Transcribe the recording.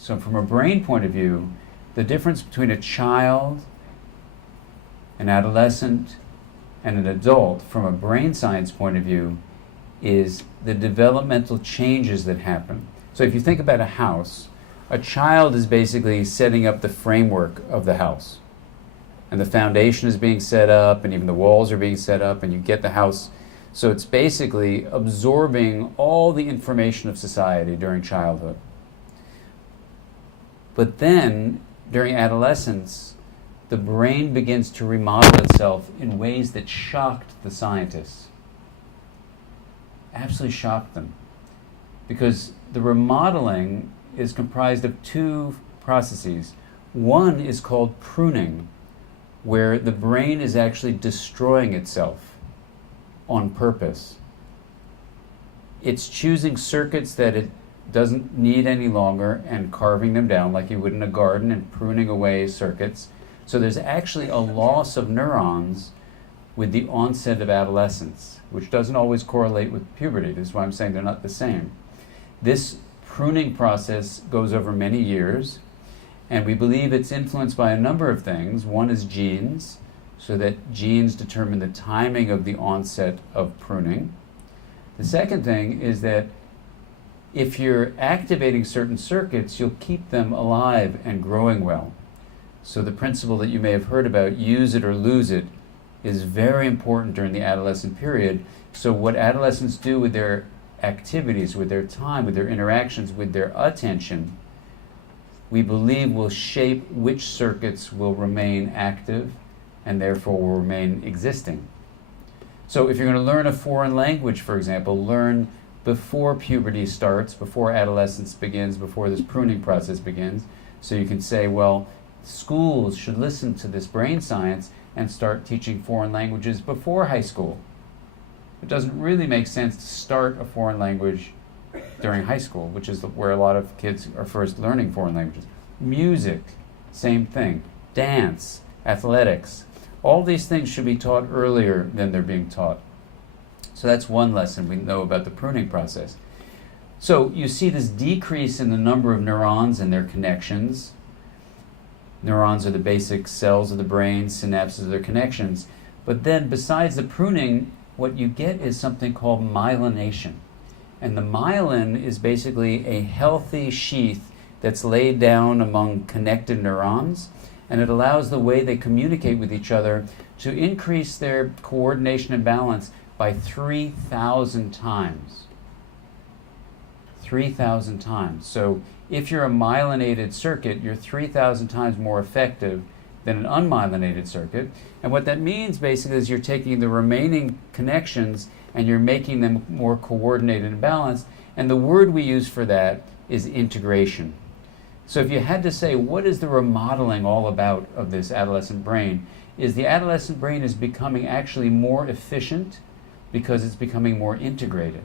So from a brain point of view, the difference between a child, an adolescent, and an adult from a brain science point of view is the developmental changes that happen. So if you think about a house, a child is basically setting up the framework of the house. And the foundation is being set up, and even the walls are being set up, and you get the house. So it's basically absorbing all the information of society during childhood. But then, during adolescence, the brain begins to remodel itself in ways that shocked the scientists. Absolutely shocked them. Because the remodeling is comprised of two processes. One is called pruning, where the brain is actually destroying itself on purpose. It's choosing circuits that it doesn't need any longer and carving them down like you would in a garden and pruning away circuits. So there's actually a loss of neurons with the onset of adolescence, which doesn't always correlate with puberty. This is why I'm saying they're not the same. This pruning process goes over many years, and we believe it's influenced by a number of things. One is genes, so that genes determine the timing of the onset of pruning. The second thing is that if you're activating certain circuits, you'll keep them alive and growing well. So the principle that you may have heard about, use it or lose it, is very important during the adolescent period. So what adolescents do with their activities, with their time, with their interactions, with their attention, we believe will shape which circuits will remain active and therefore will remain existing. So if you're going to learn a foreign language, for example, learn before puberty starts, before adolescence begins, before this pruning process begins. So you can say, well, schools should listen to this brain science and start teaching foreign languages before high school. It doesn't really make sense to start a foreign language during high school, which is where a lot of kids are first learning foreign languages. Music, same thing. Dance, athletics. All these things should be taught earlier than they're being taught. So that's one lesson we know about the pruning process. So you see this decrease in the number of neurons and their connections. Neurons are the basic cells of the brain, synapses are their connections. But then besides the pruning, what you get is something called myelination. And the myelin is basically a healthy sheath that's laid down among connected neurons, and it allows the way they communicate with each other to increase their coordination and balance by 3,000 times. 3,000 times. So if you're a myelinated circuit, you're 3,000 times more effective than an unmyelinated circuit. And what that means basically is you're taking the remaining connections and you're making them more coordinated and balanced. And the word we use for that is integration. So if you had to say, what is the remodeling all about of this adolescent brain, is the adolescent brain is becoming actually more efficient because it's becoming more integrated.